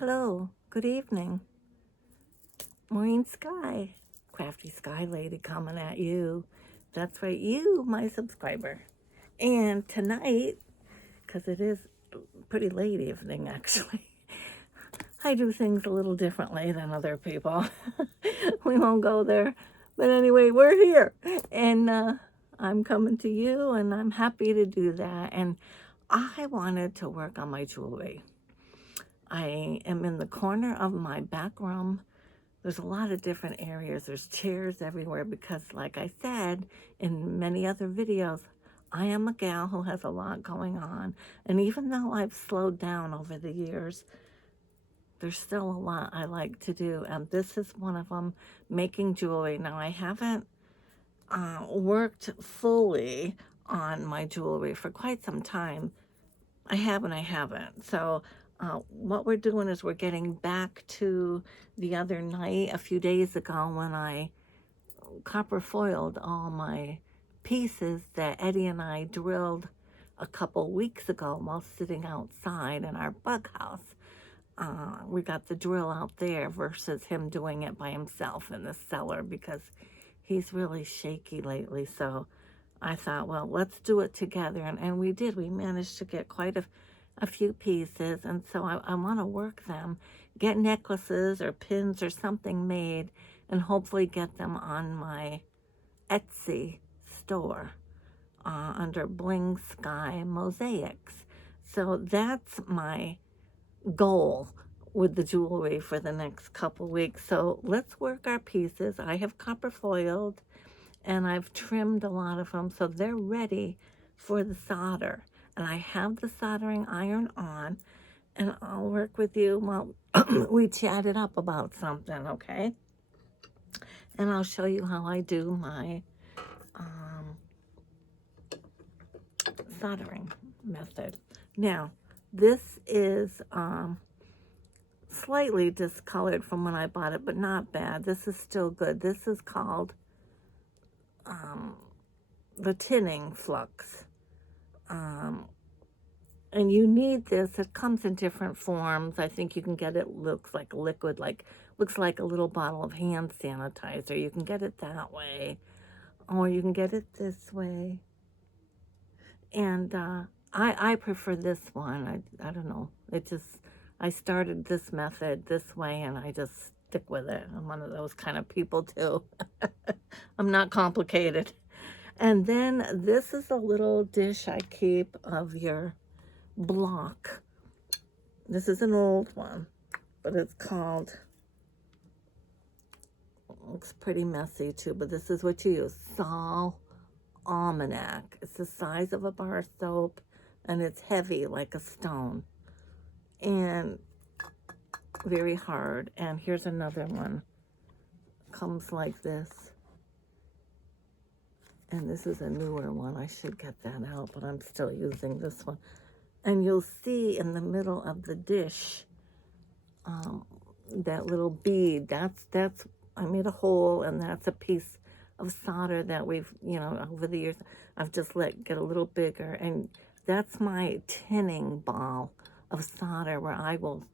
Hello, good evening. Maureen Sky, crafty sky lady coming at you. That's right, you, my subscriber. And tonight, because it is pretty late evening actually, I do things a little differently than other people. We won't go there. But anyway, we're here. And I'm coming to you, and I'm happy to do that. And I wanted to work on my jewelry. I am in the corner of my back room. There's a lot of different areas. There's chairs everywhere because, like I said in many other videos, I am a gal who has a lot going on. And even though I've slowed down over the years, there's still a lot I like to do. And this is one of them, making jewelry. Now, I haven't worked fully on my jewelry for quite some time. I haven't. So what we're doing is we're getting back to the other night, a few days ago, when I copper foiled all my pieces that Eddie and I drilled a couple weeks ago while sitting outside in our bug house. We got the drill out there versus him doing it by himself in the cellar because he's really shaky lately. So I thought, well, let's do it together. And we did. We managed to get quite a few pieces. And so I want to work them, get necklaces or pins or something made, and hopefully get them on my Etsy store under Bling Sky Mosaics. So that's my goal with the jewelry for the next couple weeks. So let's work our pieces. I have copper foiled and I've trimmed a lot of them so they're ready for the solder. And I have the soldering iron on, and I'll work with you while we chat it up about something, okay? And I'll show you how I do my soldering method. Now, this is slightly discolored from when I bought it, but not bad. This is still good. This is called the tinning flux. And you need this. It comes in different forms. I think you can get it, looks like liquid, looks like a little bottle of hand sanitizer. You can get it that way, or you can get it this way. And I prefer this one. I don't know. I started this method this way, and I just stick with it. I'm one of those kind of people too. I'm not complicated. And then this is a little dish I keep of your block. This is an old one, but it's called, looks pretty messy too, but this is what you use, Sol Almanac. It's the size of a bar soap, and it's heavy like a stone and very hard. And here's another one, comes like this, and this is a newer one. I should get that out, but I'm still using this one. And you'll see in the middle of the dish that little bead. That's I made a hole, and that's a piece of solder that we've, over the years, I've just let get a little bigger. And that's my tinning ball of solder, where I will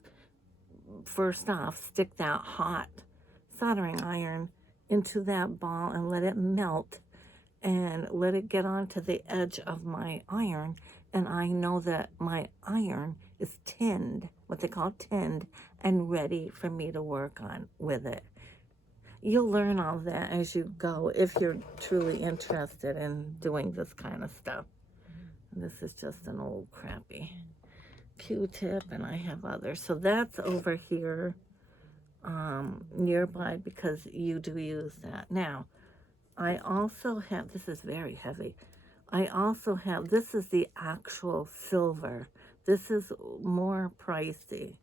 first off stick that hot soldering iron into that ball and let it melt and let it get onto the edge of my iron. And I know that my iron is tinned, what they call tinned, and ready for me to work on with it. You'll learn all that as you go if you're truly interested in doing this kind of stuff. This is just an old crappy Q-tip, and I have others. So that's over here nearby because you do use that. Now, I also have, this is very heavy. I also have, this is the actual silver. This is more pricey.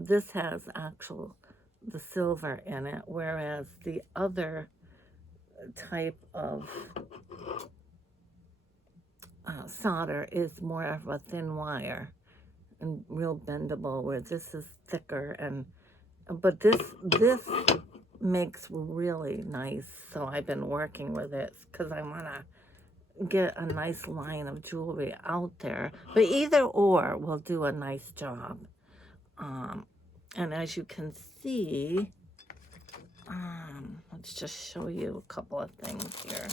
This has the silver in it, whereas the other type of solder is more of a thin wire and real bendable, where this is thicker. But this makes really nice, so I've been working with it because I want to get a nice line of jewelry out there. But either or will do a nice job. And as you can see, let's just show you a couple of things here.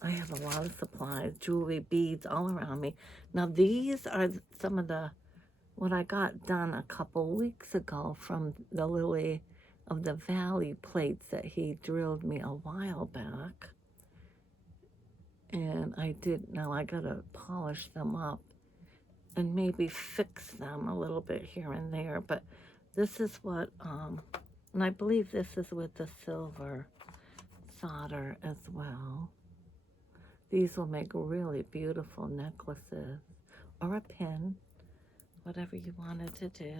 I have a lot of supplies, jewelry, beads all around me. Now these are some of what I got done a couple weeks ago from the Lily of the Valley plates that he drilled me a while back. And now I gotta polish them up and maybe fix them a little bit here and there. But this is what, and I believe this is with the silver solder as well. These will make really beautiful necklaces or a pin, whatever you wanted to do.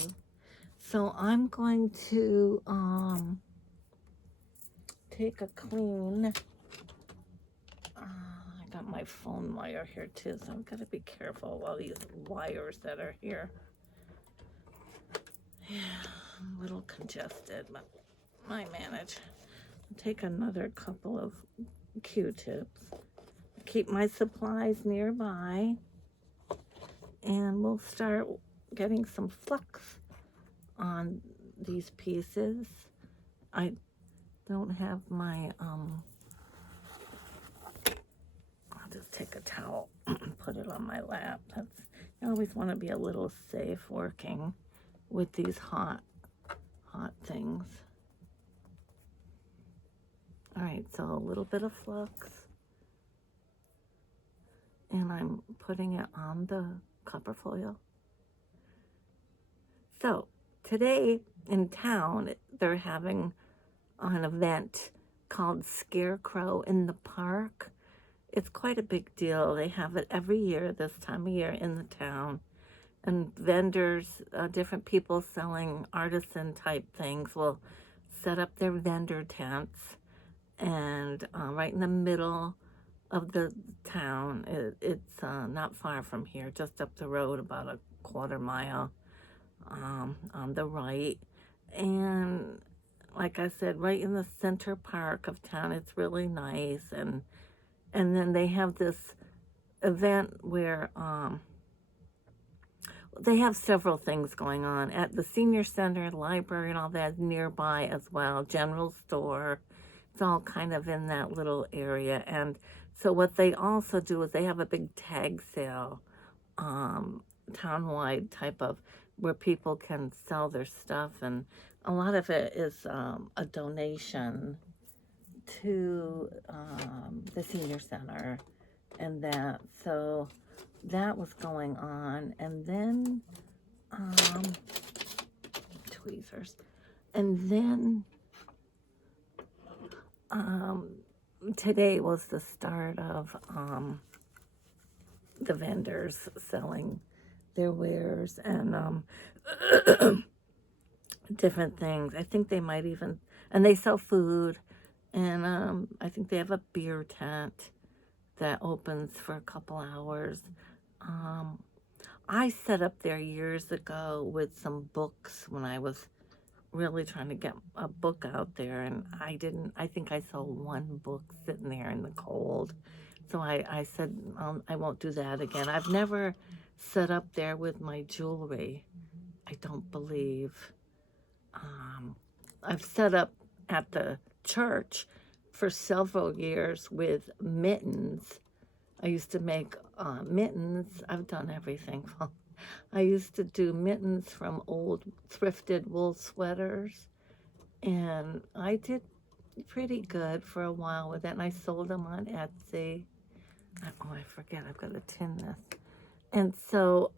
So I'm going to take a clean, I got my phone wire here too, so I'm gonna be careful of all these wires that are here. Yeah, I'm a little congested, but I manage. I'll take another couple of Q-tips. Keep my supplies nearby, and we'll start getting some flux on these pieces. I don't have my, I'll just take a towel and put it on my lap. You always want to be a little safe working with these hot things. All right, so a little bit of flux, and I'm putting it on the copper foil. So today in town, they're having an event called Scarecrow in the Park. It's quite a big deal. They have it every year this time of year in the town. And vendors, different people selling artisan type things will set up their vendor tents. And right in the middle of the town, it's not far from here, just up the road about a quarter mile on the right. And like I said, right in the center park of town, it's really nice. And then they have this event where they have several things going on at the senior center, library, and all that nearby as well. General store. It's all kind of in that little area. And so what they also do is they have a big tag sale, town-wide type of, where people can sell their stuff. And a lot of it is a donation to the senior center and that. So that was going on. And then tweezers. And then today was the start of the vendors selling their wares and different things. I think they might even, and they sell food, and I think they have a beer tent that opens for a couple hours. I set up there years ago with some books when I was really trying to get a book out there, and I think I saw one book sitting there in the cold. So I said, I won't do that again. I've never set up there with my jewelry, I don't believe. I've set up at the church for several years with mittens. I used to make mittens. I've done everything. I used to do mittens from old thrifted wool sweaters, and I did pretty good for a while with that, and I sold them on Etsy. Oh, I forget, I've got to tin this. And so,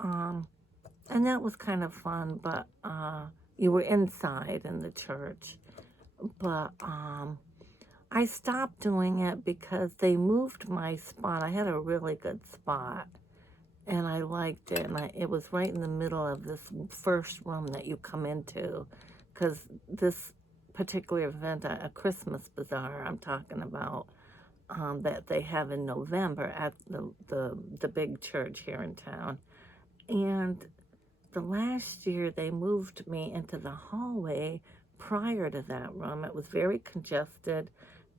and that was kind of fun, but you were inside in the church. But I stopped doing it because they moved my spot. I had a really good spot, and I liked it, and it was right in the middle of this first room that you come into, because this particular event, a Christmas bazaar I'm talking about, that they have in November at the big church here in town. And the last year they moved me into the hallway prior to that room. It was very congested,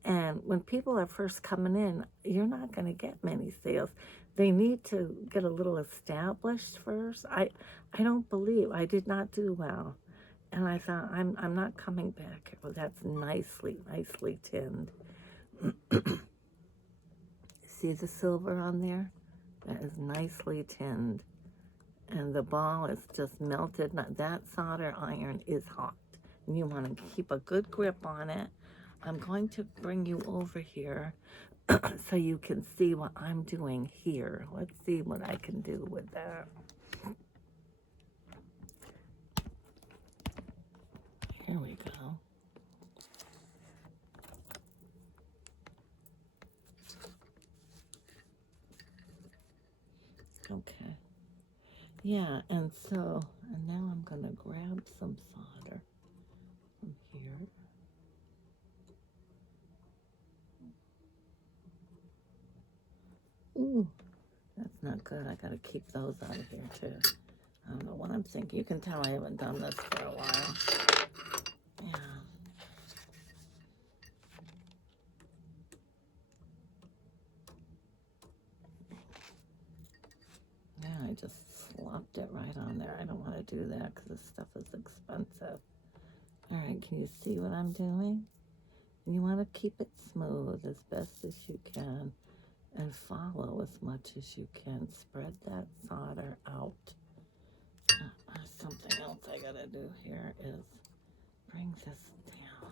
and when people are first coming in, you're not going to get many sales. they need to get a little established first. I don't believe, I did not do well. And I thought, I'm not coming back. Well, that's nicely tinned. See the silver on there? That is nicely tinned. And the ball is just melted. That solder iron is hot. And you want to keep a good grip on it. I'm going to bring you over here so you can see what I'm doing here. Let's see what I can do with that. Here we go. Okay. Yeah, and now I'm going to grab some solder from here. Ooh, that's not good. I got to keep those out of here too. I don't know what I'm thinking. You can tell I haven't done this for a while. Yeah. Yeah, I just slopped it right on there. I don't want to do that because this stuff is expensive. All right, can you see what I'm doing? And you want to keep it smooth as best as you can and follow as much as you can. Spread that solder out. Something else I gotta do here is bring this down.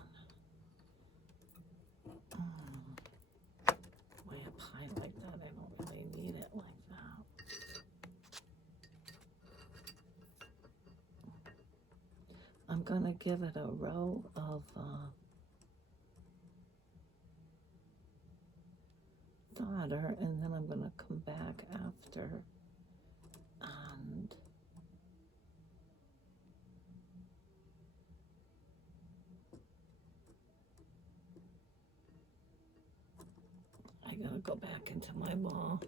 Way up high like that, I don't really need it like that. I'm gonna give it a row of solder, and then I'm gonna come back after and I gotta go back into my ball.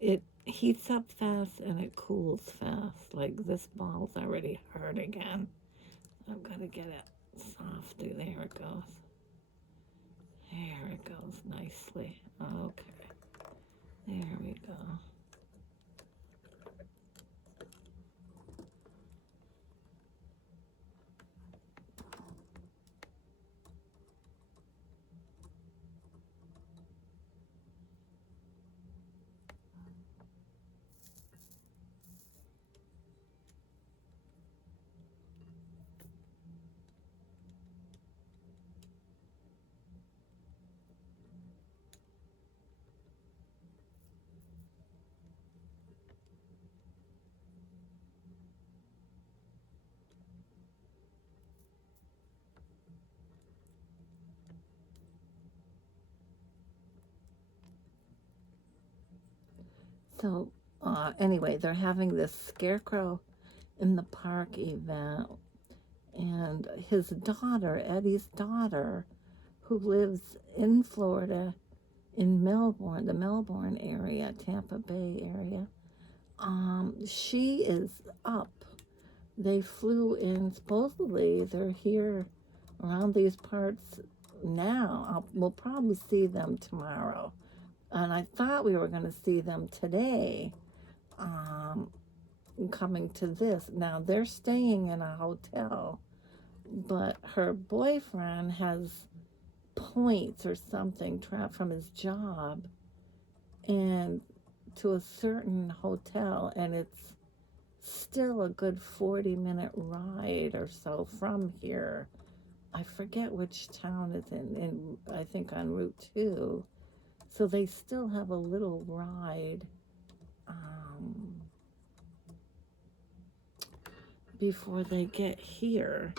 It heats up fast and it cools fast. Like this ball's already hard again. I've got to get it soft. There it goes. There it goes nicely. Okay. There we go. So, anyway, they're having this Scarecrow in the Park event, and his daughter, Eddie's daughter, who lives in Florida, in Melbourne, the Melbourne area, Tampa Bay area, she is up. They flew in, supposedly they're here around these parts now. We'll probably see them tomorrow. And I thought we were going to see them today, coming to this. Now, they're staying in a hotel, but her boyfriend has points or something trapped from his job and to a certain hotel, and it's still a good 40-minute ride or so from here. I forget which town it's in I think on Route 2. So they still have a little ride before they get here.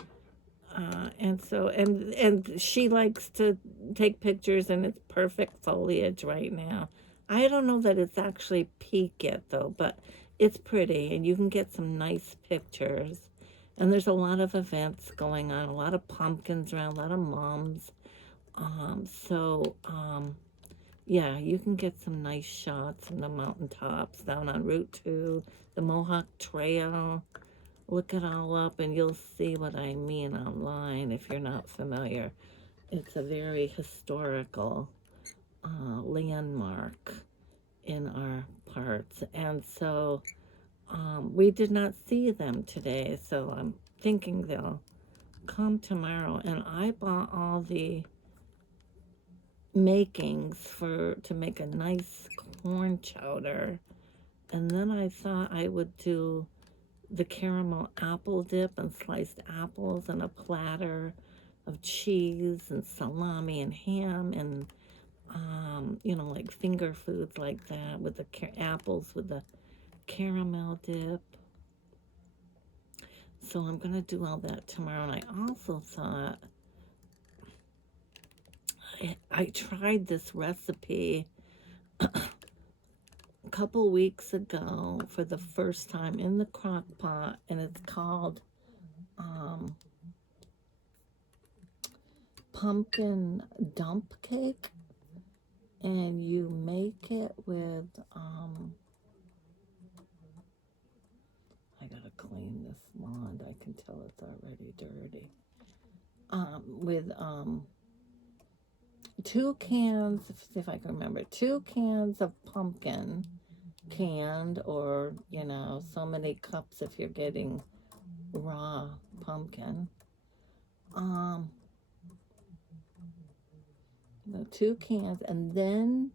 And she likes to take pictures, and it's perfect foliage right now. I don't know that it's actually peak yet though, but it's pretty and you can get some nice pictures. And there's a lot of events going on, a lot of pumpkins around, a lot of mums. yeah, you can get some nice shots from the mountaintops down on Route 2, the Mohawk Trail. Look it all up and you'll see what I mean online if you're not familiar. It's a very historical landmark in our parts. And so we did not see them today, so I'm thinking they'll come tomorrow. And I bought all the makings to make a nice corn chowder. And then I thought I would do the caramel apple dip and sliced apples and a platter of cheese and salami and ham and you know, like finger foods like that with the apples with the caramel dip. So I'm gonna do all that tomorrow. And I also thought I tried this recipe a couple weeks ago for the first time in the crock pot, and it's called pumpkin dump cake. And you make it with I gotta clean this wand. I can tell it's already dirty. With 2 cans, if I can remember, 2 cans of pumpkin, canned, or you know, so many cups if you're getting raw pumpkin. The 2 cans, and then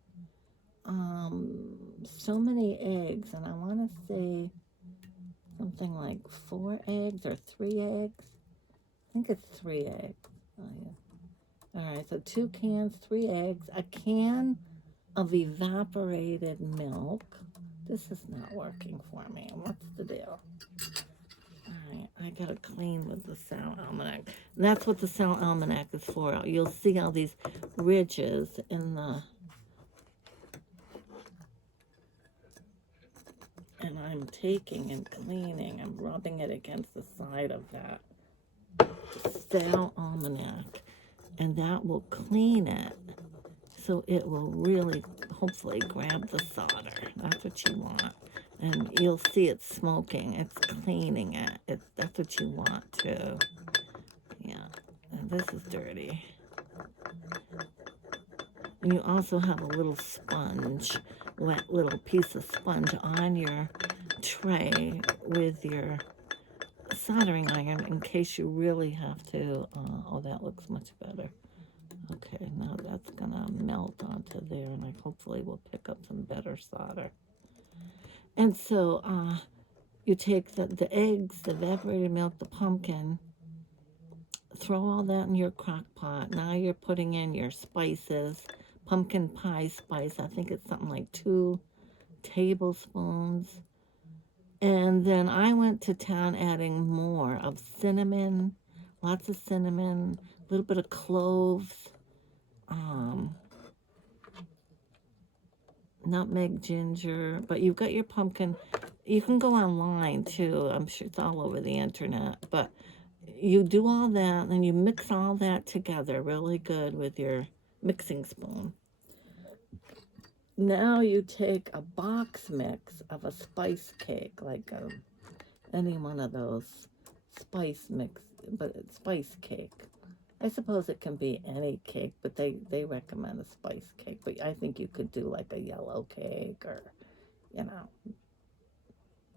so many eggs, and I want to say something like 4 eggs or 3 eggs. I think it's 3 eggs. Oh, yeah. All right, so 2 cans, 3 eggs, a can of evaporated milk. This is not working for me. What's the deal? All right, I gotta clean with the Sound Almanac. And that's what the Sound Almanac is for. You'll see all these ridges in the... And I'm taking and cleaning and rubbing it against the side of that Sound Almanac. And that will clean it. So it will really, hopefully, grab the solder. That's what you want. And you'll see it's smoking. It's cleaning it. That's what you want too. Yeah. And this is dirty. And you also have a little sponge, wet little piece of sponge on your tray with your soldering iron in case you really have to. Oh, that looks much better. Okay, now that's gonna melt onto there, and I hopefully will pick up some better solder. And so you take the eggs, the evaporated milk, the pumpkin, throw all that in your crock pot. Now you're putting in your spices, pumpkin pie spice. I think it's something like 2 tablespoons. And then I went to town adding more of cinnamon, lots of cinnamon, a little bit of cloves, nutmeg, ginger, but you've got your pumpkin. You can go online too. I'm sure it's all over the internet, but you do all that, and you mix all that together really good with your mixing spoon. Now you take a box mix of a spice cake, like any one of those spice mix, but it's spice cake. I suppose it can be any cake, but they recommend a spice cake. But I think you could do like a yellow cake or, you know,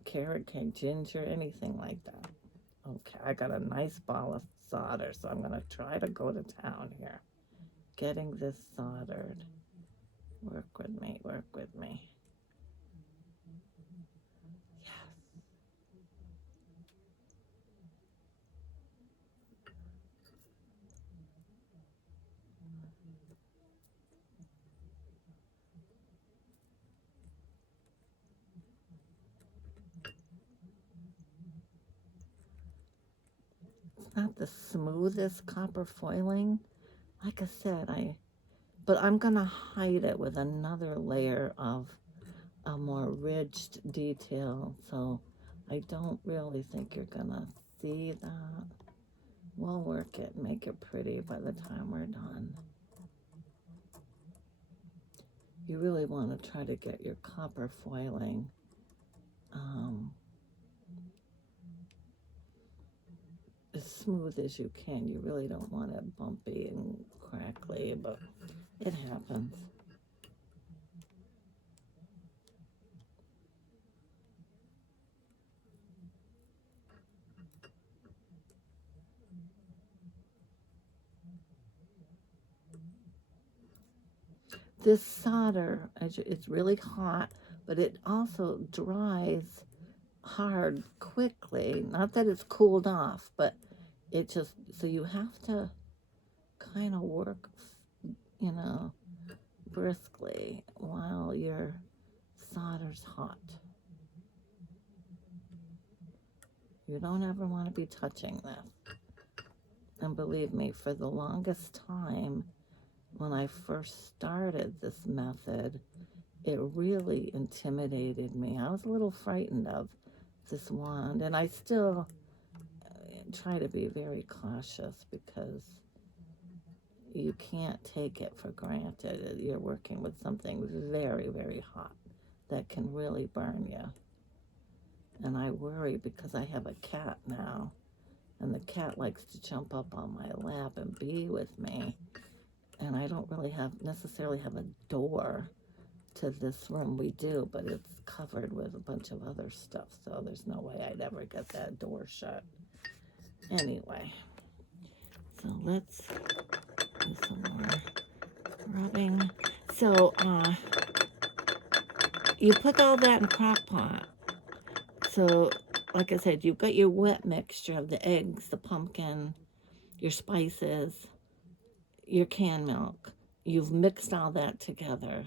carrot cake, ginger, anything like that. Okay, I got a nice ball of solder, so I'm going to try to go to town here. Getting this soldered. Work with me, work with me. Yes. It's not the smoothest copper foiling. Like I said, but I'm going to hide it with another layer of a more ridged detail, so I don't really think you're going to see that. We'll work it, make it pretty by the time we're done. you really want to try to get your copper foiling as smooth as you can. You really don't want it bumpy and crackly, but it happens. This solder, it's really hot, but it also dries hard quickly. Not that it's cooled off, but it just, so you have to kind of work, you know, briskly while your solder's hot. You don't ever want to be touching this. And believe me, for the longest time, when I first started this method, it really intimidated me. I was a little frightened of this wand, and I still try to be very cautious because you can't take it for granted. You're working with something very, very hot that can really burn you. And I worry because I have a cat now, and the cat likes to jump up on my lap and be with me. And I don't really necessarily have a door to this room. We do, but it's covered with a bunch of other stuff, so there's no way I'd ever get that door shut. Anyway, so let's do some more rubbing. So, you put all that in crock pot. So, like I said, you've got your wet mixture of the eggs, the pumpkin, your spices, your canned milk. You've mixed all that together.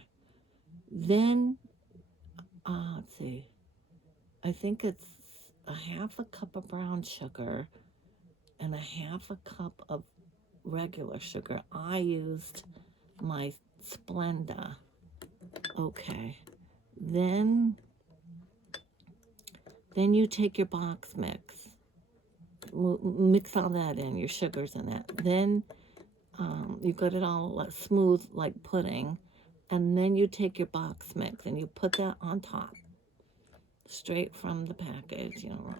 Then, let's see, I think it's a half a cup of brown sugar and a half a cup of regular sugar. I used my Splenda. Okay. Then you take your box mix. Mix all that in, your sugars in that. Then you got it all smooth like pudding. And then you take your box mix and you put that on top. Straight from the package, you know,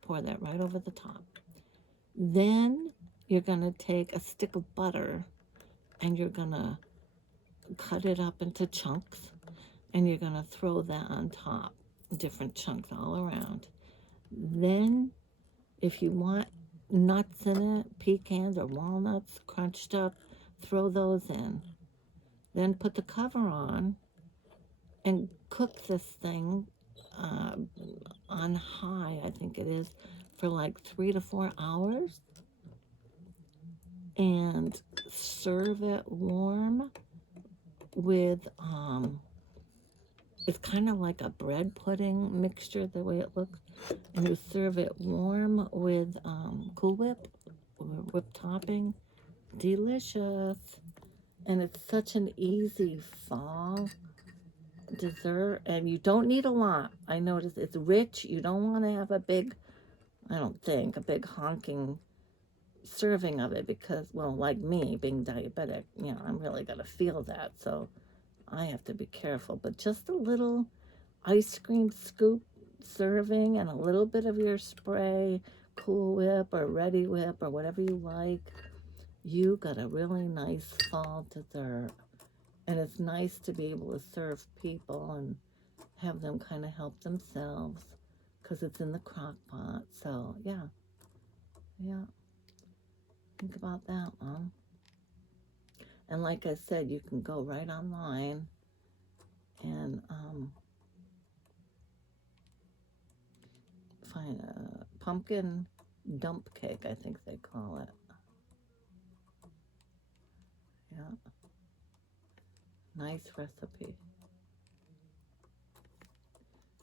pour that right over the top. Then you're going to take a stick of butter and you're going to cut it up into chunks and you're going to throw that on top, different chunks all around. Then if you want nuts in it, pecans or walnuts crunched up, throw those in. Then put the cover on and cook this thing on high, I think it is, for like 3 to 4 hours. And serve it warm with, it's kind of like a bread pudding mixture, the way it looks. And you serve it warm with Cool Whip, or whipped topping. Delicious. And it's such an easy fall dessert, and you don't need a lot. I noticed it's rich. You don't want to have a big, I don't think, a big honking serving of it because, well, like me being diabetic, you know, I'm really going to feel that, so I have to be careful. But just a little ice cream scoop serving and a little bit of your spray, Cool Whip or Ready Whip or whatever you like, you got a really nice fall dessert. And it's nice to be able to serve people and have them kind of help themselves because it's in the crock pot. So, yeah. Think about that, Mom. And like I said, you can go right online and find a pumpkin dump cake, I think they call it. Yeah. Nice recipe.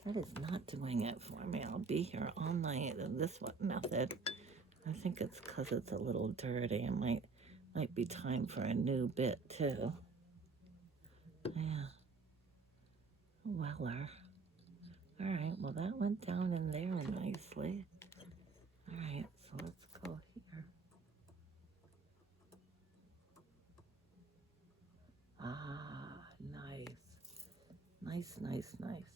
That is not doing it for me. I'll be here all night in this method. I think it's because it's a little dirty. It might be time for a new bit too. Yeah. Weller. All right. Well, that went down in there nicely. All right. So let's go here. Ah, nice. nice, nice.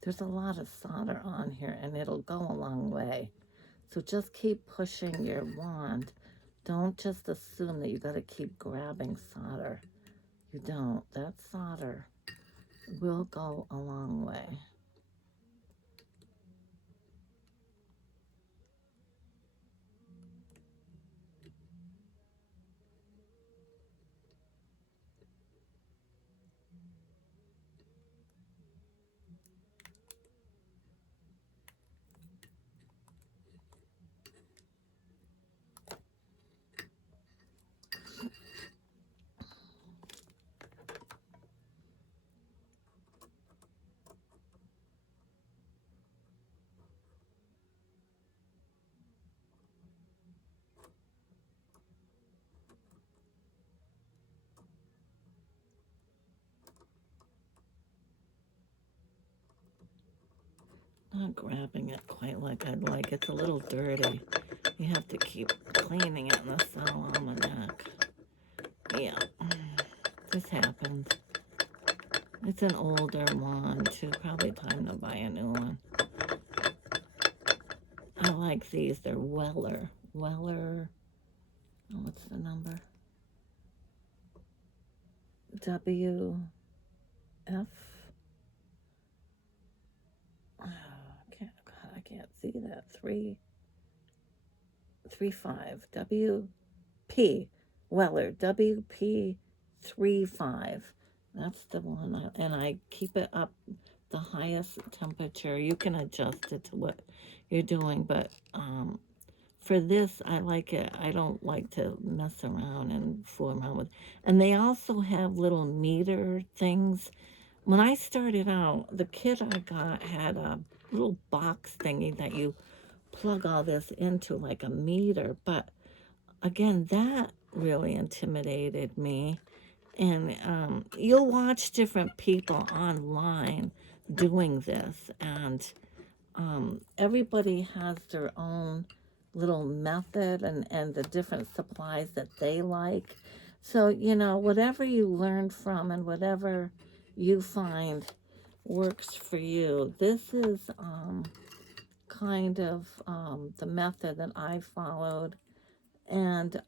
There's a lot of solder on here, and it'll go a long way. So just keep pushing your wand. Don't just assume that you got to keep grabbing solder. You don't. That solder will go a long way. Not grabbing it quite like I'd like. It's a little dirty. You have to keep cleaning it in the cell almanac. Yeah, this happens. It's an older wand too. Probably time to buy a new one. I like these. They're Weller. Weller. Oh, what's the number? WF. Oh, I can't see that. 335. WP. Weller. WP35. That's the one. And I keep it up the highest temperature. You can adjust it to what you're doing, but for this, I like it. I don't like to mess around and fool around with. And they also have little meter things. When I started out, the kit I got had a little box thingy that you plug all this into, like a meter. But again, that really intimidated me. And you'll watch different people online doing this, and everybody has their own little method and the different supplies that they like. So, you know, whatever you learn from and whatever you find works for you. This is kind of the method that I followed. And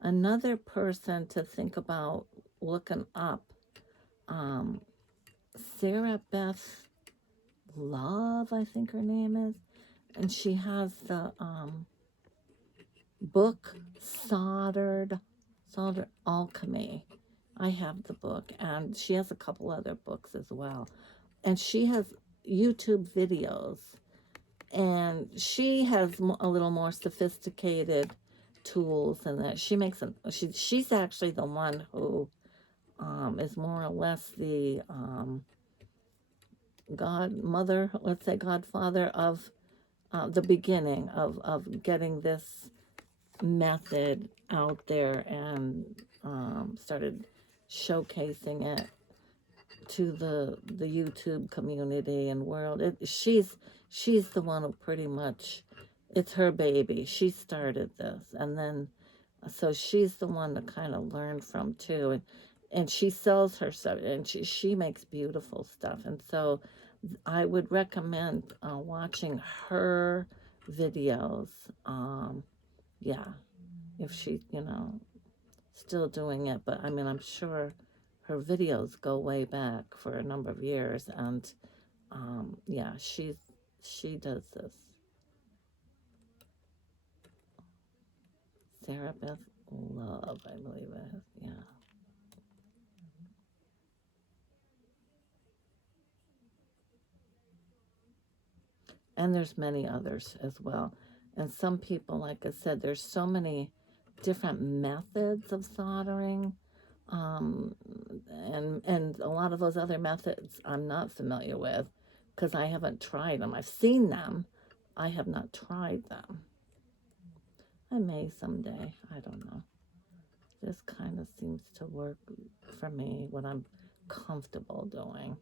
another person to think about looking up, Sarah Beth Love, I think her name is. And she has the book Soldered Alchemy. I have the book, and she has a couple other books as well. And she has YouTube videos, and she has a little more sophisticated tools and that. She makes them. She's actually the one who is more or less the godmother, let's say godfather of the beginning of getting this method out there, and started showcasing it to the YouTube community and world. She's the one who pretty much, it's her baby. She started this, and then so she's the one to kind of learn from too, and she sells her stuff, and she makes beautiful stuff. And so I would recommend watching her videos. Yeah, if she, you know, still doing it. But I mean, I'm sure her videos go way back for a number of years. And yeah, she does this. Sarah Beth Love, I believe it is. Yeah. And there's many others as well. And some people, like I said, there's so many different methods of soldering. Um, and a lot of those other methods I'm not familiar with because I haven't tried them. I've seen them. I have not tried them. I may someday. I don't know. This kind of seems to work for me, what I'm comfortable doing.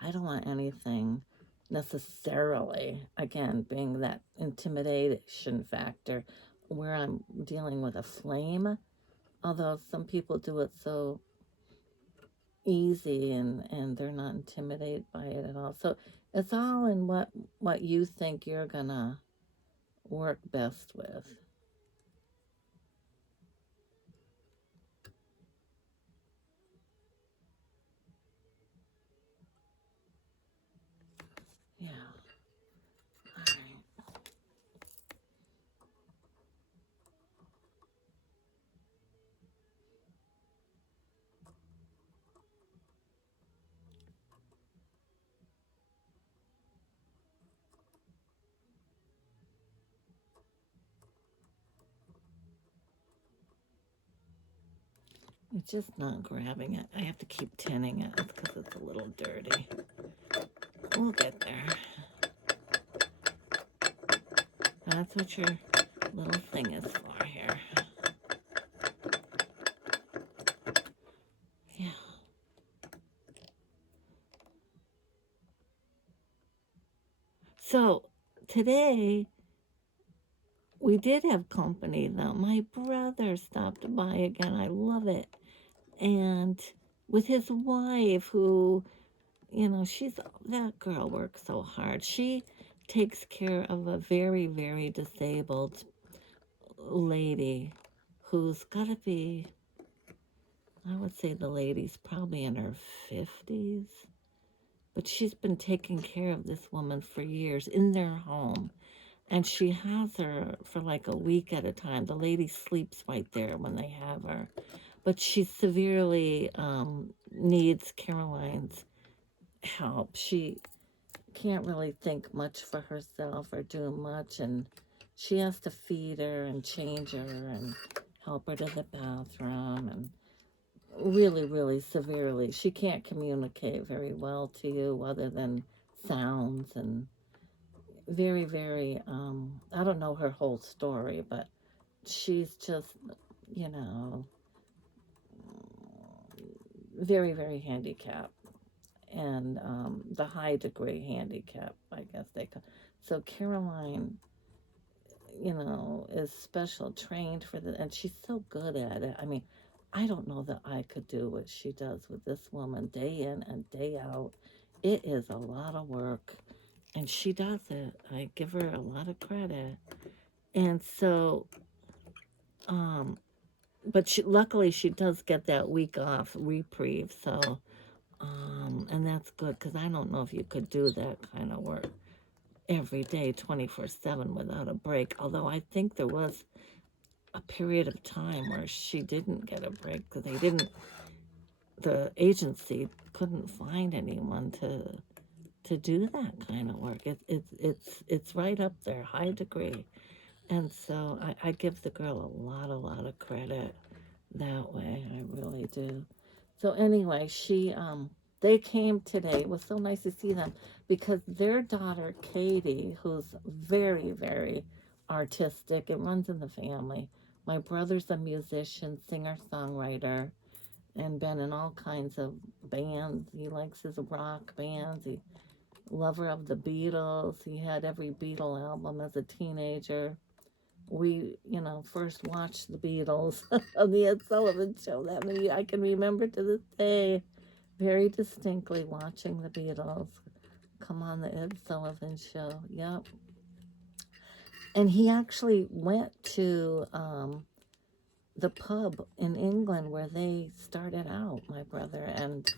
I don't want anything necessarily, again, being that intimidation factor where I'm dealing with a flame, although some people do it so easy and they're not intimidated by it at all. So it's all in what you think you're gonna work best with. Yeah. All right. It's just not grabbing it. I have to keep tinning it because it's a little dirty. We'll get there. That's what your little thing is for here. Yeah. So today we did have company though. My brother stopped by again. I love it. And with his wife, who, that girl works so hard. She takes care of a very, very disabled lady who's got to be, I would say the lady's probably in her 50s. But she's been taking care of this woman for years in their home. And she has her for like a week at a time. The lady sleeps right there when they have her. But she severely needs Caroline's help. She can't really think much for herself or do much. And she has to feed her and change her and help her to the bathroom. And really, really severely. She can't communicate very well to you other than sounds and very, very, I don't know her whole story, but she's just, you know, very, very handicapped and the high degree handicap, I guess they call. So Caroline, is special trained for the, and she's so good at it. I mean, I don't know that I could do what she does with this woman day in and day out. It is a lot of work, and she does it. I give her a lot of credit. And so, um, but luckily she does get that week off reprieve. So, and that's good because I don't know if you could do that kind of work every day, 24/7 without a break. Although I think there was a period of time where she didn't get a break because the agency couldn't find anyone to do that kind of work. It's right up there, high degree. And so I give the girl a lot of credit that way. I really do. So anyway, they came today. It was so nice to see them because their daughter Katie, who's very, very artistic, it runs in the family. My brother's a musician, singer, songwriter, and been in all kinds of bands. He likes his rock bands. He lover of the Beatles. He had every Beatle album as a teenager. We, first watched the Beatles on the Ed Sullivan Show. That many I can remember to this day very distinctly watching the Beatles come on the Ed Sullivan Show. Yep. And he actually went to the pub in England where they started out, my brother, and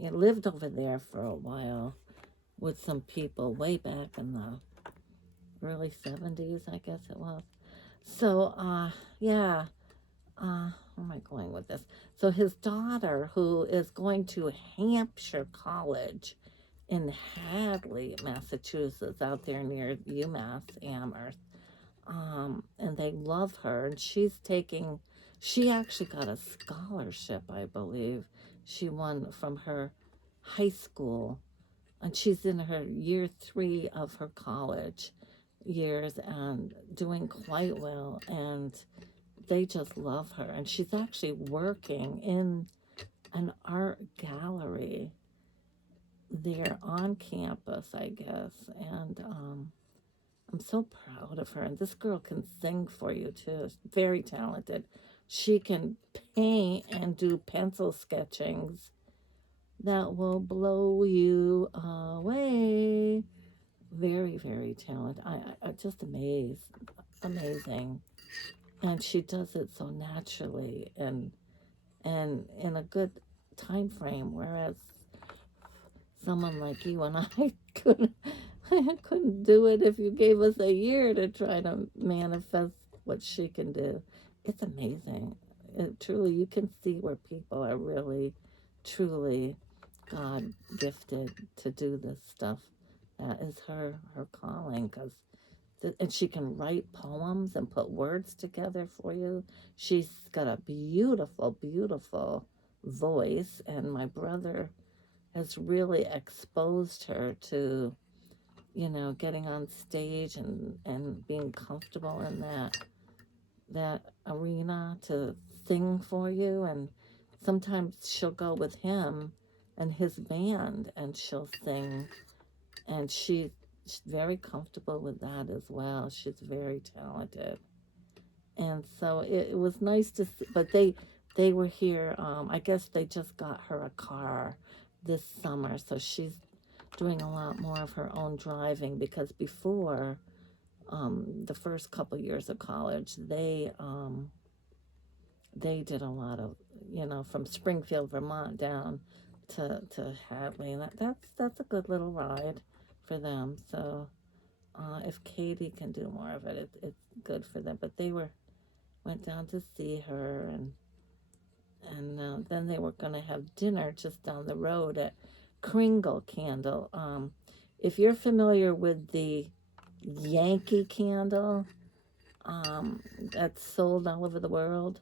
he lived over there for a while with some people way back in the early 70s, I guess it was. So, yeah, where am I going with this? So his daughter, who is going to Hampshire College in Hadley, Massachusetts, out there near UMass Amherst. And they love her. And she actually got a scholarship, I believe. She won from her high school, and she's in her year 3 of her college years and doing quite well. And they just love her. And she's actually working in an art gallery there on campus, I guess. And I'm so proud of her. And this girl can sing for you too. She's very talented. She can paint and do pencil sketchings that will blow you away. Very, very talented. I just amazing. And she does it so naturally and in a good time frame, whereas someone like you and I couldn't I couldn't do it if you gave us a year to try to manifest what she can do. It's amazing. Truly, you can see where people are really, truly God gifted to do this stuff. That is her calling, and she can write poems and put words together for you. She's got a beautiful, beautiful voice, and my brother has really exposed her to, getting on stage and being comfortable in that arena to sing for you. And sometimes she'll go with him and his band and she'll sing, and she's very comfortable with that as well. She's very talented. And so it was nice to see, but they were here. I guess they just got her a car this summer, so she's doing a lot more of her own driving, because before, the first couple years of college, they did a lot of, from Springfield, Vermont down to Hadley, and that's a good little ride for them. So if Katie can do more of it, it's good for them. But they went down to see her, and then they were going to have dinner just down the road at Kringle Candle. If you're familiar with the Yankee Candle, that's sold all over the world,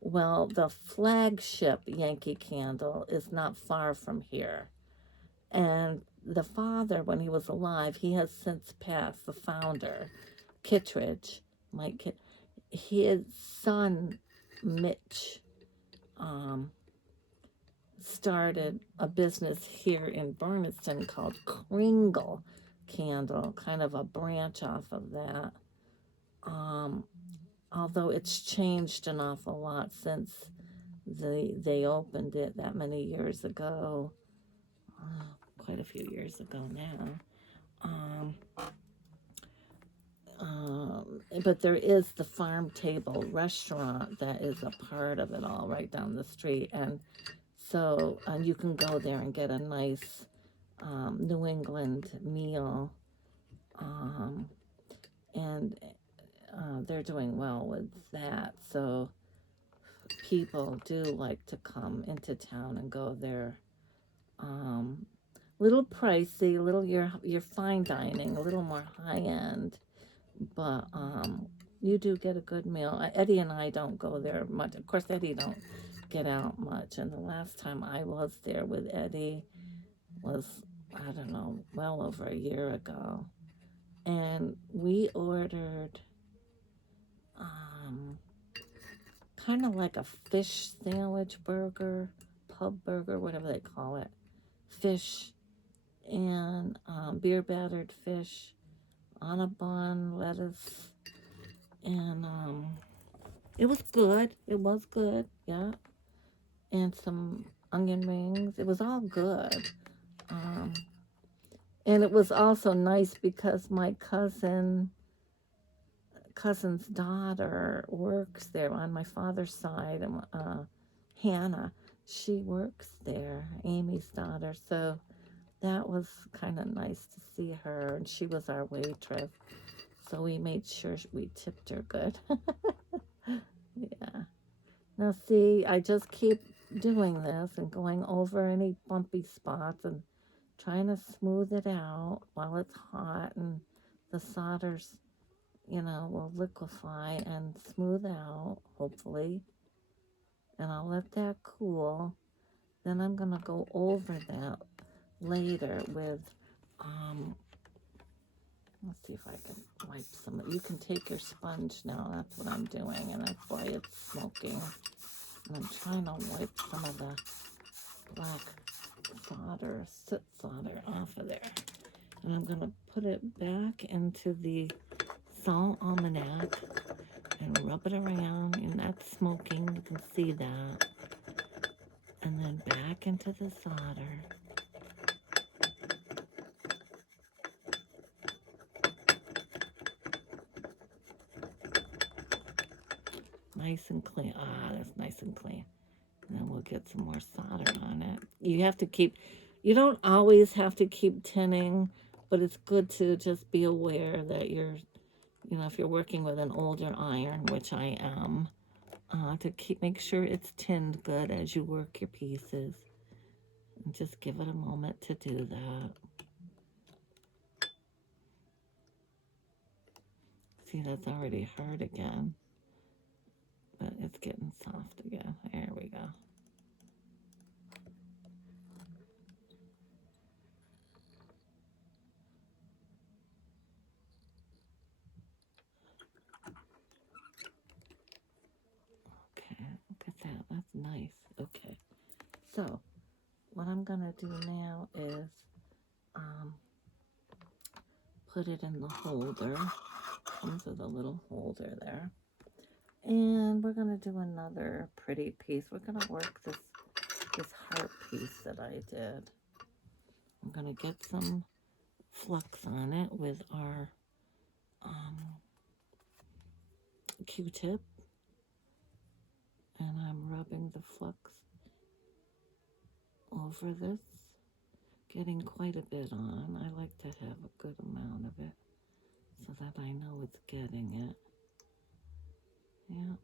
well, the flagship Yankee Candle is not far from here. And the father, when he was alive, he has since passed, the founder, Kittredge, his son, Mitch, started a business here in Berniston called Kringle Candle, kind of a branch off of that. Although it's changed an awful lot since they opened it that many years ago, quite a few years ago now. But there is the Farm Table restaurant that is a part of it all, right down the street. And so you can go there and get a nice New England meal. And they're doing well with that. So people do like to come into town and go there. Little pricey, you're fine dining, a little more high end, but you do get a good meal. Eddie and I don't go there much. Of course, Eddie don't get out much, and the last time I was there with Eddie was, I don't know, well over a year ago. And we ordered kind of like a fish sandwich burger, pub burger, whatever they call it. Fish and beer battered fish on a bun, lettuce, and it was good. It was good, yeah. And some onion rings. It was all good. And it was also nice because my cousin's daughter works there on my father's side, and Hannah, she works there, Amy's daughter. So that was kind of nice to see her, and she was our waitress. So we made sure we tipped her good. Yeah. Now see, I just keep doing this and going over any bumpy spots and trying to smooth it out while it's hot, and the solders, you know, will liquefy and smooth out, hopefully. And I'll let that cool. Then I'm going to go over that later with, let's see if I can wipe some. You can take your sponge now. That's what I'm doing, and that's why it's smoking. And I'm trying to wipe some of the black solder, soot solder off of there. And I'm going to put it back into the salt almanac and rub it around, and that's smoking. You can see that. And then back into the solder. Nice and clean. Ah, that's nice and clean. And then we'll get some more solder on it. You have to keep, you don't always have to keep tinning, but it's good to just be aware that you're, you know, if you're working with an older iron, which I am, to make sure it's tinned good as you work your pieces. And just give it a moment to do that. See, that's already hard again. But it's getting soft again. There we go. Okay, look at that. That's nice. Okay. So, what I'm going to do now is put it in the holder. Comes with a little holder there. And we're going to do another pretty piece. We're going to work this heart piece that I did. I'm going to get some flux on it with our Q-tip. And I'm rubbing the flux over this. Getting quite a bit on. I like to have a good amount of it so that I know it's getting it. Yeah.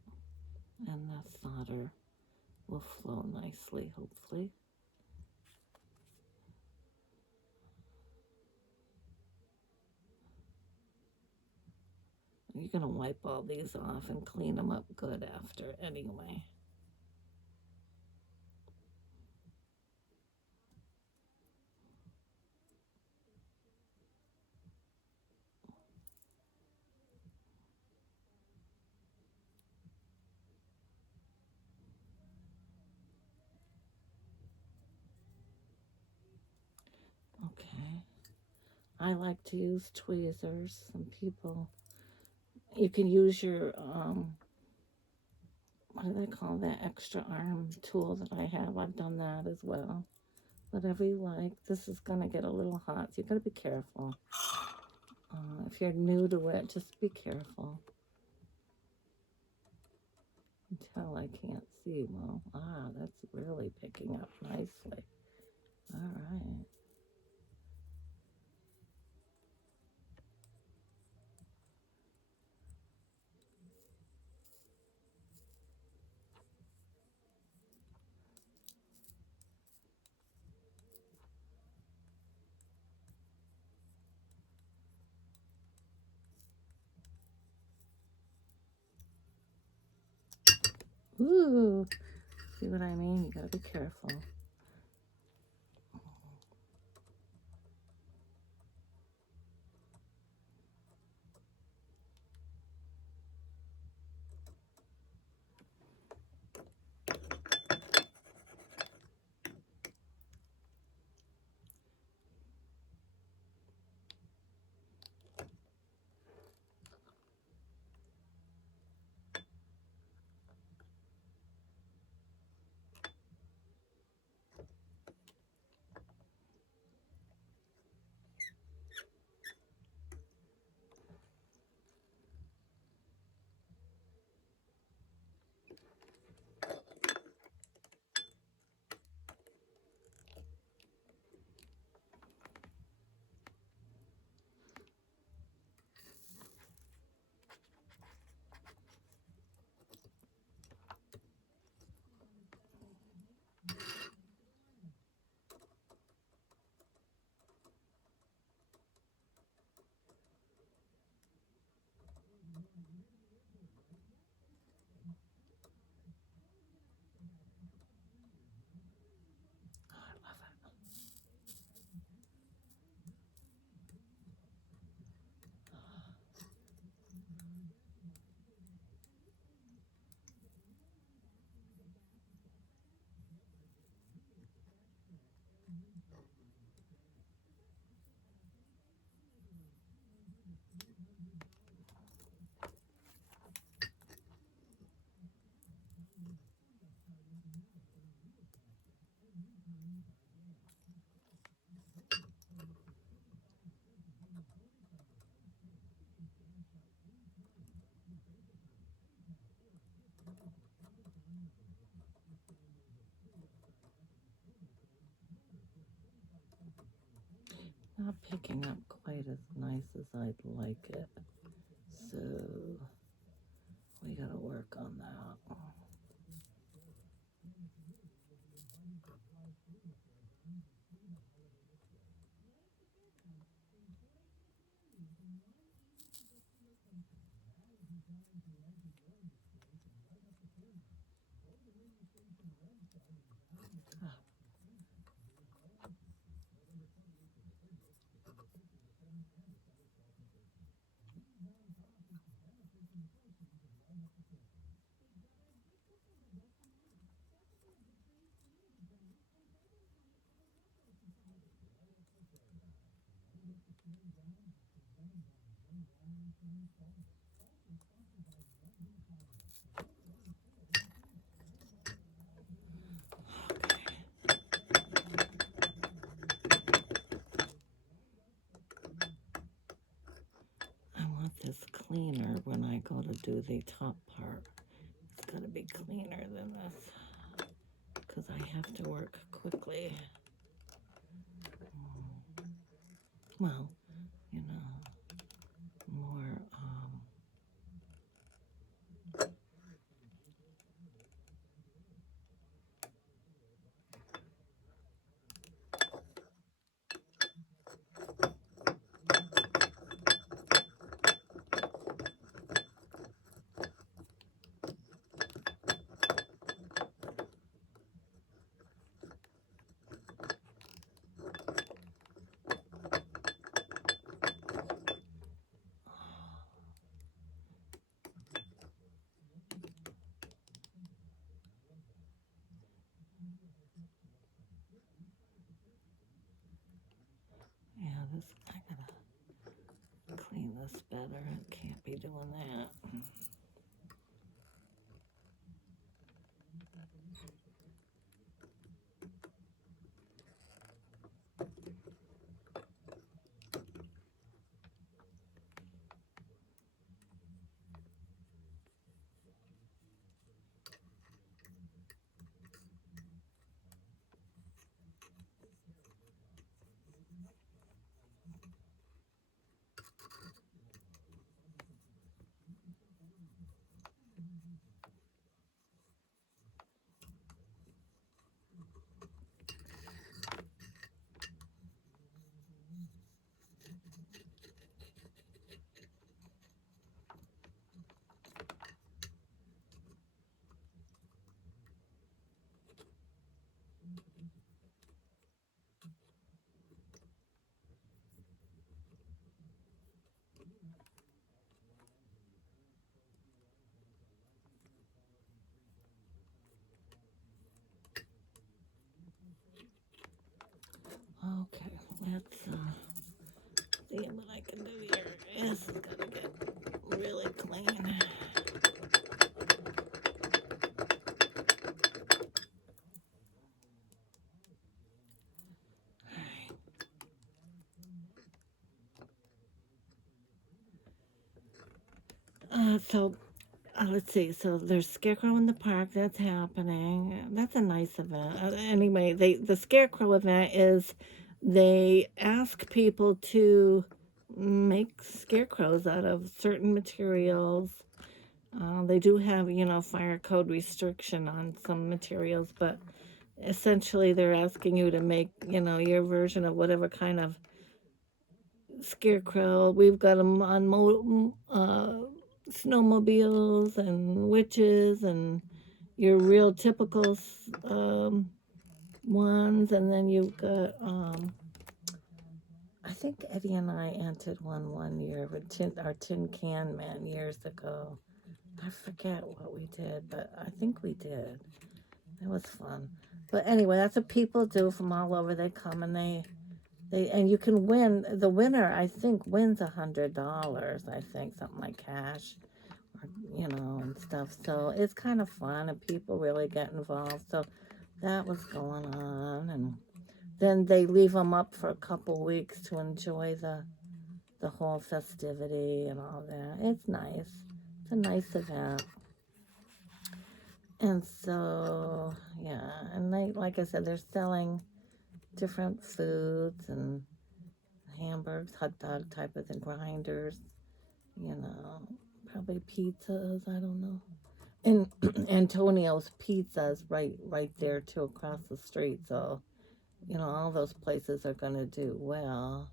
And the solder will flow nicely, hopefully. You're going to wipe all these off and clean them up good after anyway. Okay. I like to use tweezers. Some people, you can use your, what do they call that extra arm tool that I have? I've done that as well. Whatever you like. This is going to get a little hot, so you got to be careful. If you're new to it, just be careful. Until I can't see. Well, that's really picking up nicely. All right. Ooh, see what I mean? You gotta be careful. not picking up quite as nice as I'd like it. So we gotta work on that. I want this cleaner when I go to do the top part. It's gotta be cleaner than this because I have to work quickly. Well, you know, more, yeah, this, I gotta clean this better. I can't be doing that. Okay, let's see what I can do here. This is gonna get really clean. Let's see. So there's Scarecrow in the Park. That's happening. That's a nice event. Anyway, the Scarecrow event is they ask people to make scarecrows out of certain materials. They do have, fire code restriction on some materials, but essentially they're asking you to make, your version of whatever kind of scarecrow. We've got them on snowmobiles and witches and your real typical ones. And then you've got, I think Eddie and I entered one year with our Tin Can Man years ago. I forget what we did, but I think we did. It was fun. But anyway, that's what people do from all over. They come and and you can win. The winner, I think, wins $100. I think something like cash, or, and stuff. So it's kind of fun, and people really get involved. So that was going on, and then they leave them up for a couple weeks to enjoy the whole festivity and all that. It's nice. It's a nice event. And so, yeah, and like I said, they're selling different foods and hamburgers, hot dog type of thing, grinders, you know, probably pizzas, I don't know. And Antonio's Pizza's right there too, across the street. So, you know, all those places are gonna do well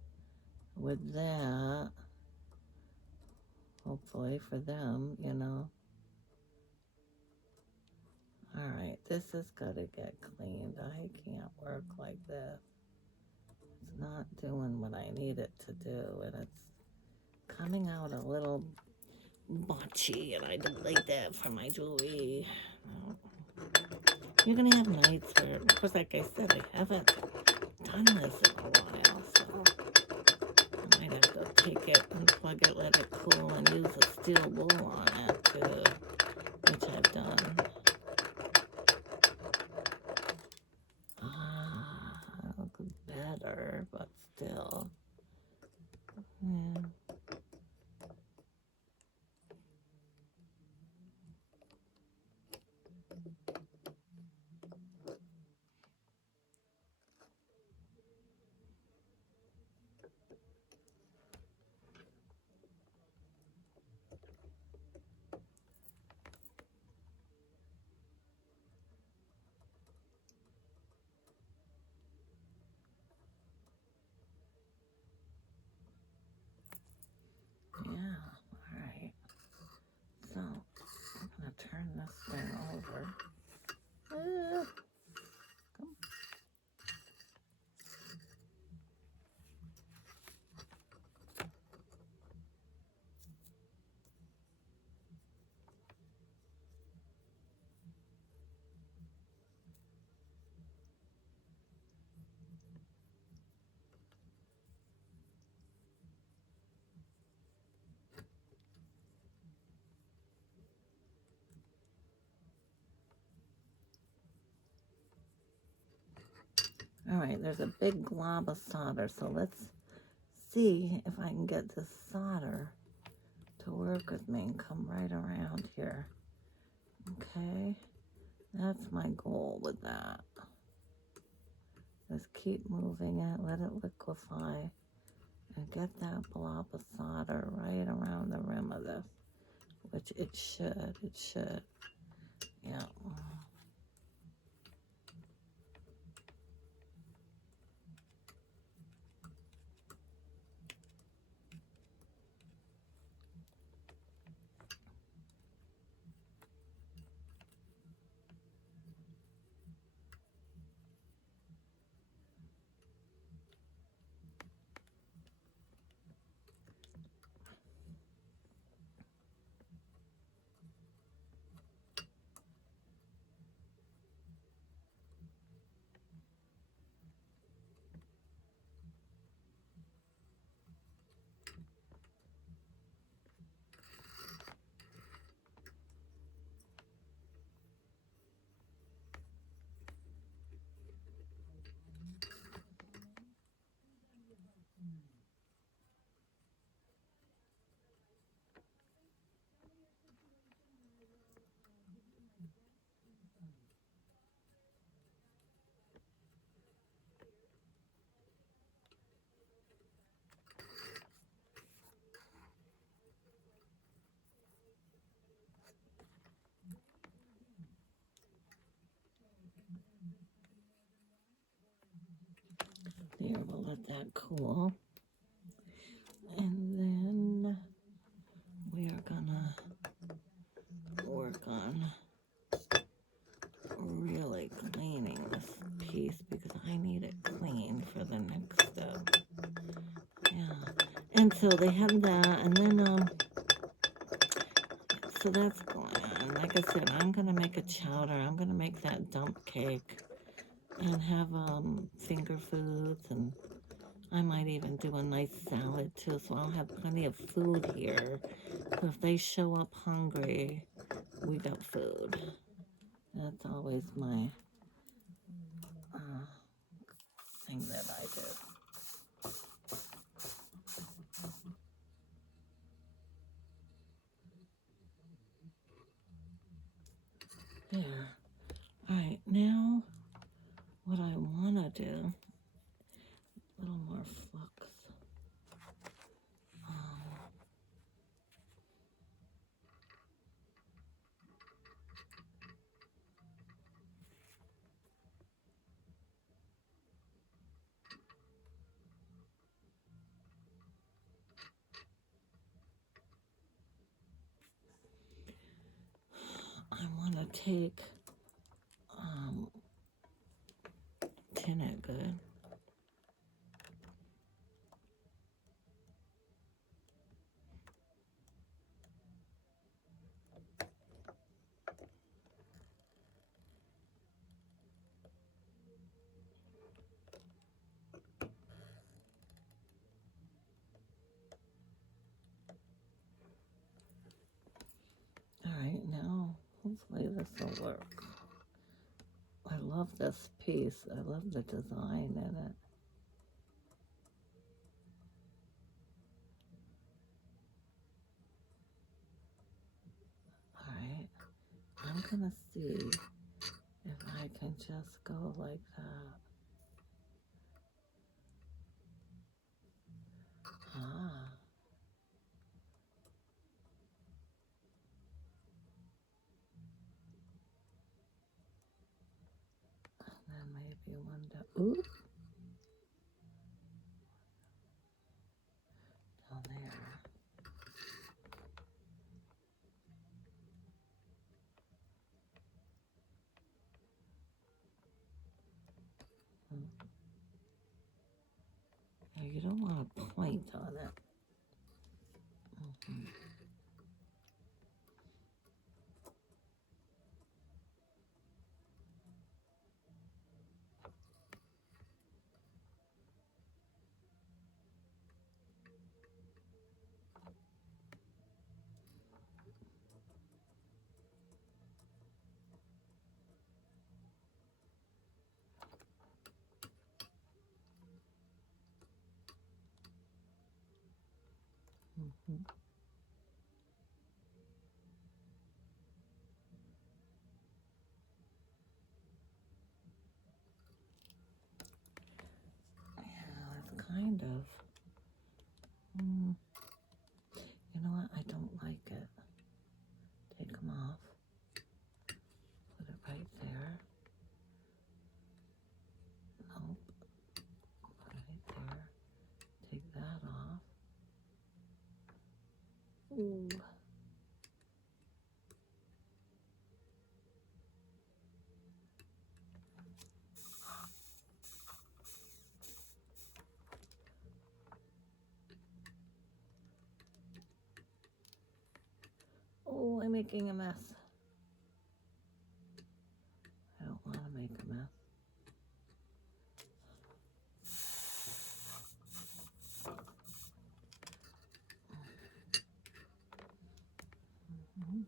with that. Hopefully for them, you know. Alright, this has got to get cleaned. I can't work like this. It's not doing what I need it to do, and it's coming out a little botchy, and I don't like that for my jewelry. No. You're gonna have nights where, of course, like I said, I haven't done this in a while, so I might have to take it, unplug it, let it cool, and use a steel wool on it too, which I've done. Looks better, but still, yeah. Yeah, alright. So, I'm gonna turn this thing over. Come. Alright, there's a big glob of solder, so let's see if I can get this solder to work with me and come right around here. Okay, that's my goal with that. Just keep moving it, let it liquefy, and get that blob of solder right around the rim of this, which it should, yeah. There, we'll let that cool. And then we are gonna work on really cleaning this piece because I need it clean for the next step. Yeah. And so they have that, and then so that's going on. Like I said, I'm gonna make a chowder. I'm gonna make that dump cake and have finger foods, and I might even do a nice salad too, so I'll have plenty of food here. So if they show up hungry, we got food. That's always my thing that I do. There. Alright, now what I want to do, a little more flux. take tin it good. All right, now hopefully this will work. I love this piece. I love the design in it. All right, I'm gonna see if I can just go like that. Ah, and then maybe one down. Ooh, down there. Yeah, you don't want to point on it. Mm-hmm. Mm-hmm. Yeah, it's kind of. You know what? I don't like it. Take them off. Put it right there. Nope. Put it right there. Take that off. Ooh. Oh, I'm making a mess. I don't want to make a mess. Mm-hmm.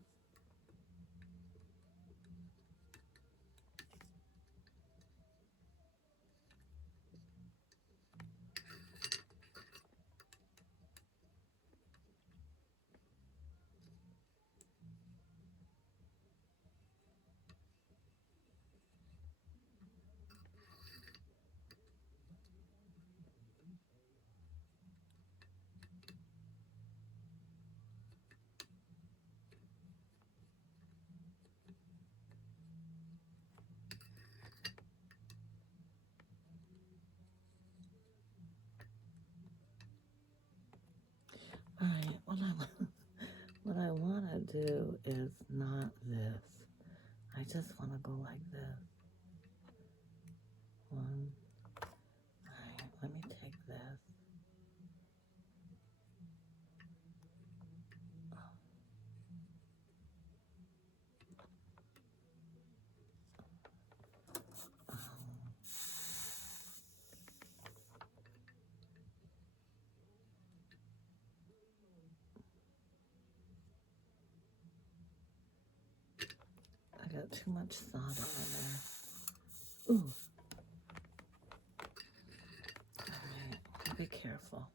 All right, what I want to do is not this. I just want to go like this. One. All right, let me take this. I got too much solder on there. Ooh. All right, be careful.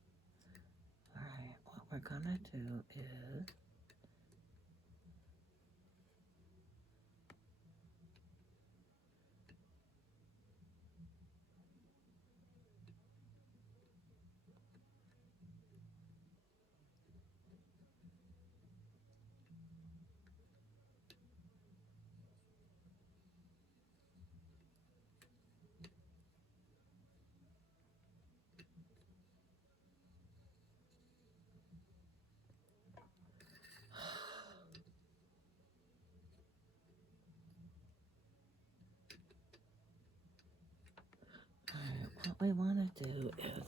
All right, what we're gonna do is we want to do is,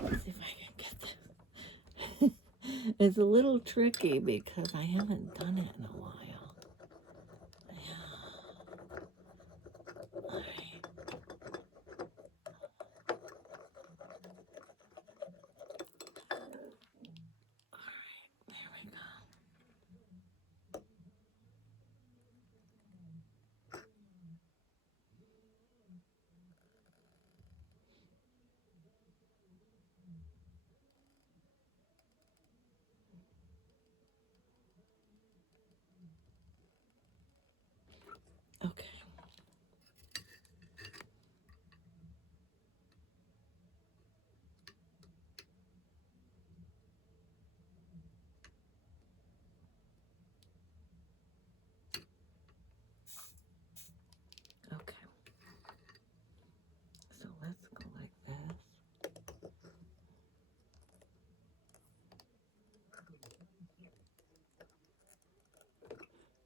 let's see if I can get this. It's a little tricky because I haven't done it in a while. Yeah. All right. All right. There we go. Okay. Okay. So let's go like this.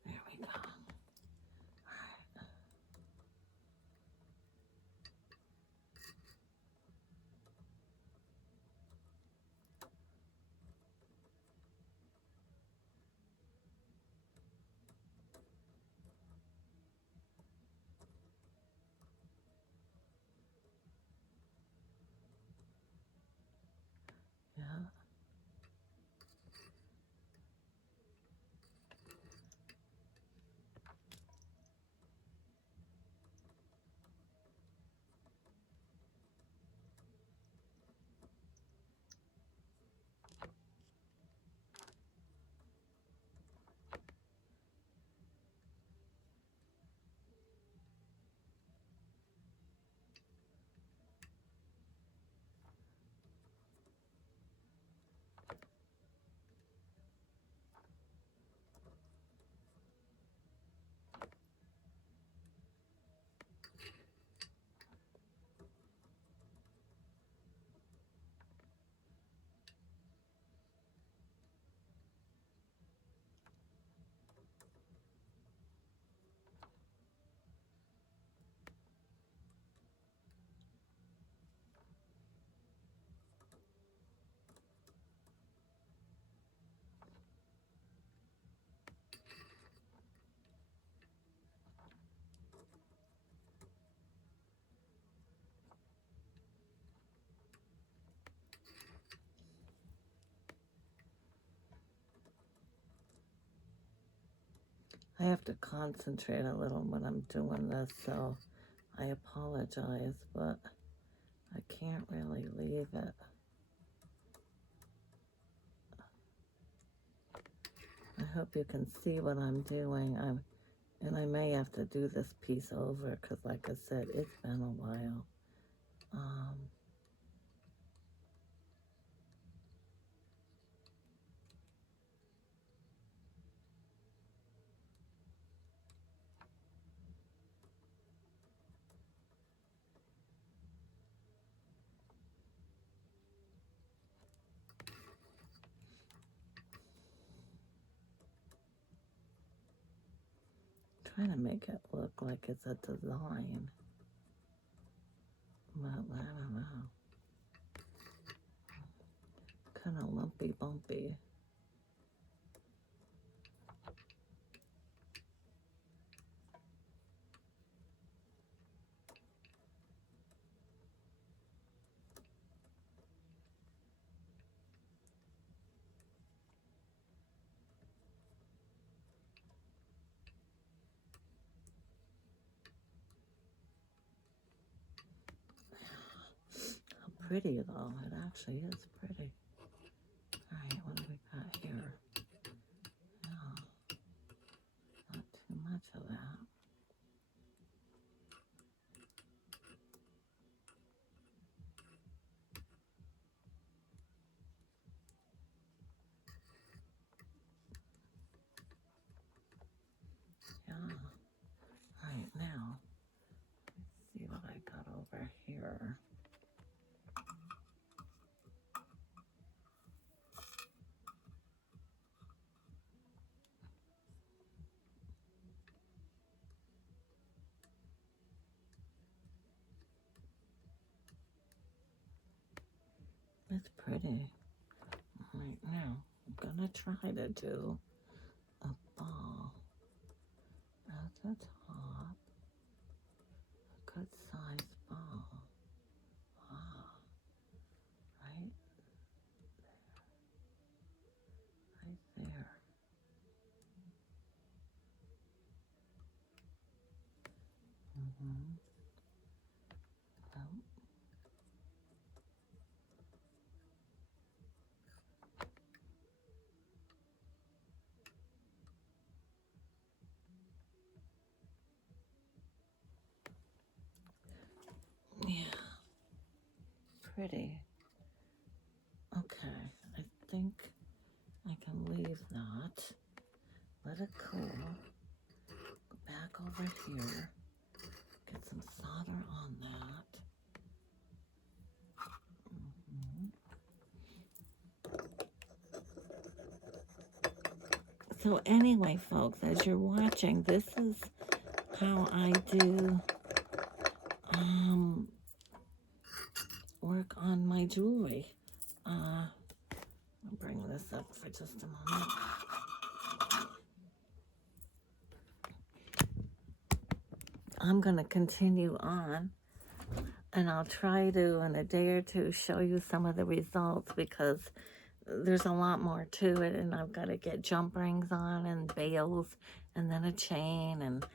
There we go. Yeah. I have to concentrate a little when I'm doing this, so I apologize, but I can't really leave it. I hope you can see what I'm doing. And I may have to do this piece over because, like I said, it's been a while. Trying to make it look like it's a design, but I don't know. Kind of lumpy bumpy. How pretty though, it actually is pretty. All right, what do we got here? Oh, not too much of that. Yeah. All right, now, let's see what I got over here. It's pretty. Right now, I'm gonna try to do a ball at the top, a good size ball. Ah, right there. Mm-hmm. Oh, yeah, pretty. Okay, I think I can leave that. Let it cool. Go back over here. Get some solder on that. Mhm. So anyway, folks, as you're watching, this is how I do work on my jewelry. I'll bring this up for just a moment. I'm going to continue on, and I'll try to, in a day or two, show you some of the results, because there's a lot more to it, and I've got to get jump rings on and bails and then a chain, and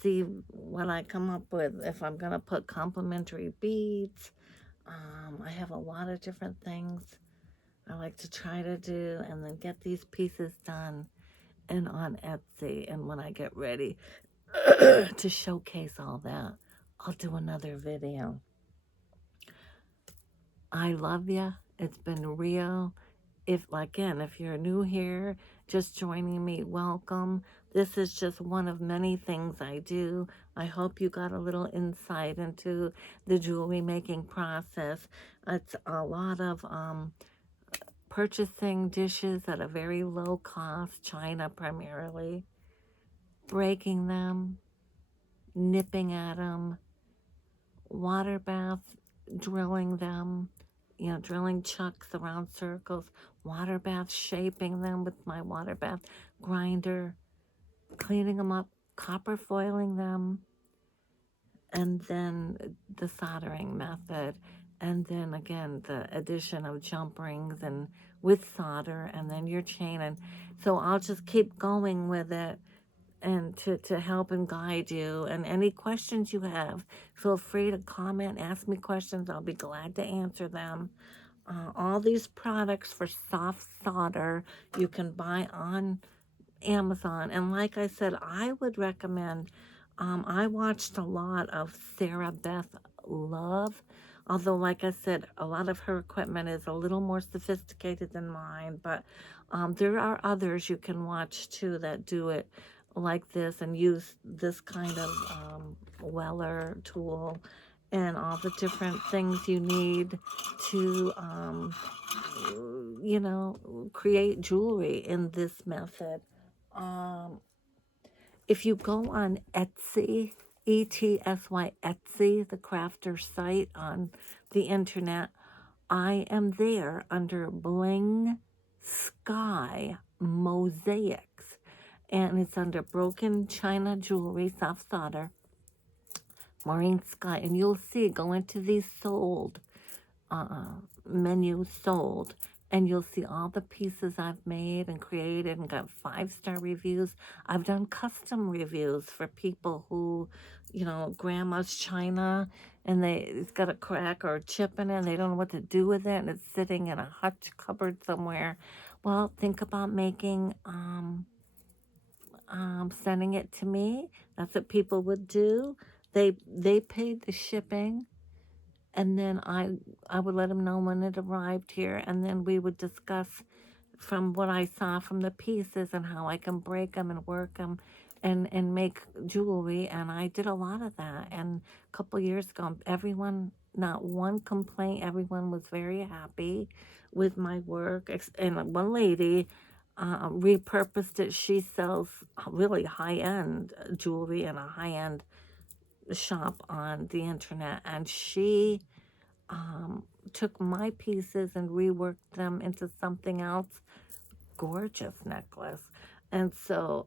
see what I come up with, if I'm going to put complimentary beads. I have a lot of different things I like to try to do, and then get these pieces done and on Etsy. And when I get ready to showcase all that, I'll do another video. I love ya. It's been real. If you're new here, just joining me, welcome. This is just one of many things I do. I hope you got a little insight into the jewelry making process. It's a lot of purchasing dishes at a very low cost, china primarily, breaking them, nipping at them, water bath, drilling them, drilling chucks around circles, water bath, shaping them with my water bath grinder, cleaning them up, copper foiling them, and then the soldering method, and then again the addition of jump rings and with solder, and then your chain. And so I'll just keep going with it, and to help and guide you. And any questions you have, feel free to comment, ask me questions. I'll be glad to answer them. All these products for soft solder you can buy on Amazon. And like I said, I would recommend, I watched a lot of Sarah Beth Love, although like I said, a lot of her equipment is a little more sophisticated than mine, but there are others you can watch too that do it like this and use this kind of Weller tool and all the different things you need to create jewelry in this method. If you go on Etsy, ETSY, Etsy, the crafter site on the internet, I am there under Bling Sky Mosaics, and it's under Broken China Jewelry, Soft Solder, Maureen Sky, and you'll see, go into these sold menu, sold, and you'll see all the pieces I've made and created and got 5-star reviews. I've done custom reviews for people who, grandma's china, and it's got a crack or a chip in it, and they don't know what to do with it, and it's sitting in a hutch cupboard somewhere. Well, think about making, sending it to me. That's what people would do. They paid the shipping, and then I would let them know when it arrived here, and then we would discuss from what I saw from the pieces and how I can break them and work them and make jewelry. And I did a lot of that. And a couple years ago, everyone, not one complaint, everyone was very happy with my work. And one lady repurposed it. She sells really high-end jewelry in a high-end shop on the internet, and she took my pieces and reworked them into something else. Gorgeous necklace. And so,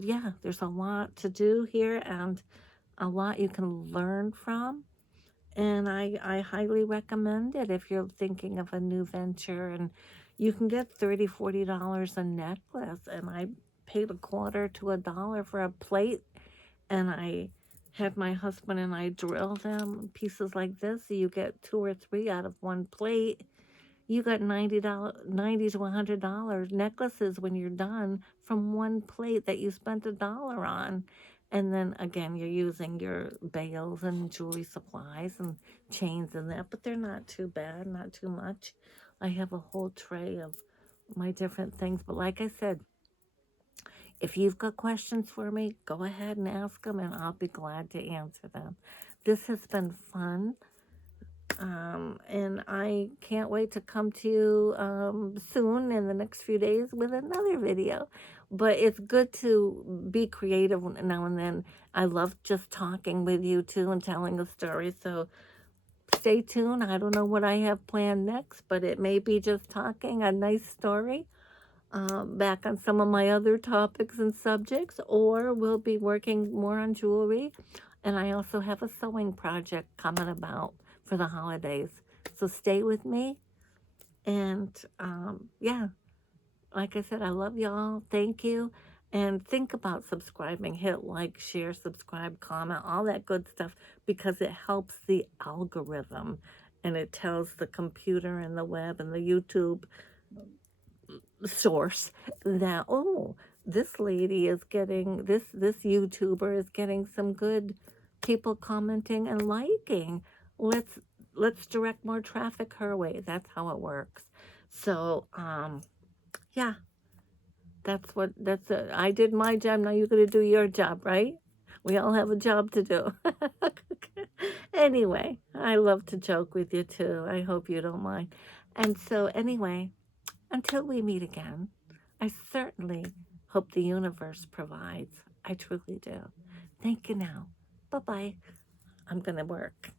yeah, there's a lot to do here and a lot you can learn from. And I highly recommend it if you're thinking of a new venture. And you can get $30, $40 a necklace. And I paid a quarter to $1 for a plate. And I had my husband and I drill them pieces like this. So you get 2 or 3 out of one plate. You got $90, $90 to $100 necklaces when you're done from one plate that you spent $1 on. And then again, you're using your bales and jewelry supplies and chains and that, but they're not too bad, not too much. I have a whole tray of my different things. But like I said, if you've got questions for me, go ahead and ask them and I'll be glad to answer them. This has been fun. And I can't wait to come to you soon in the next few days with another video. But it's good to be creative now and then. I love just talking with you too and telling a story. So stay tuned. I don't know what I have planned next, but it may be just talking a nice story back on some of my other topics and subjects, or we'll be working more on jewelry. And I also have a sewing project coming about for the holidays. So stay with me. And yeah, like I said, I love y'all. Thank you. And think about subscribing. Hit like, share, subscribe, comment, all that good stuff because it helps the algorithm and it tells the computer and the web and the YouTube source that, oh, this lady is getting, this YouTuber is getting some good people commenting and liking. Let's direct more traffic her way. That's how it works. So yeah, that's it. I did my job, now you're gonna do your job, right? We all have a job to do. Anyway, I love to joke with you too. I hope you don't mind. And so anyway, until we meet again, I certainly hope the universe provides. I truly do. Thank you now. Bye-bye. I'm going to work.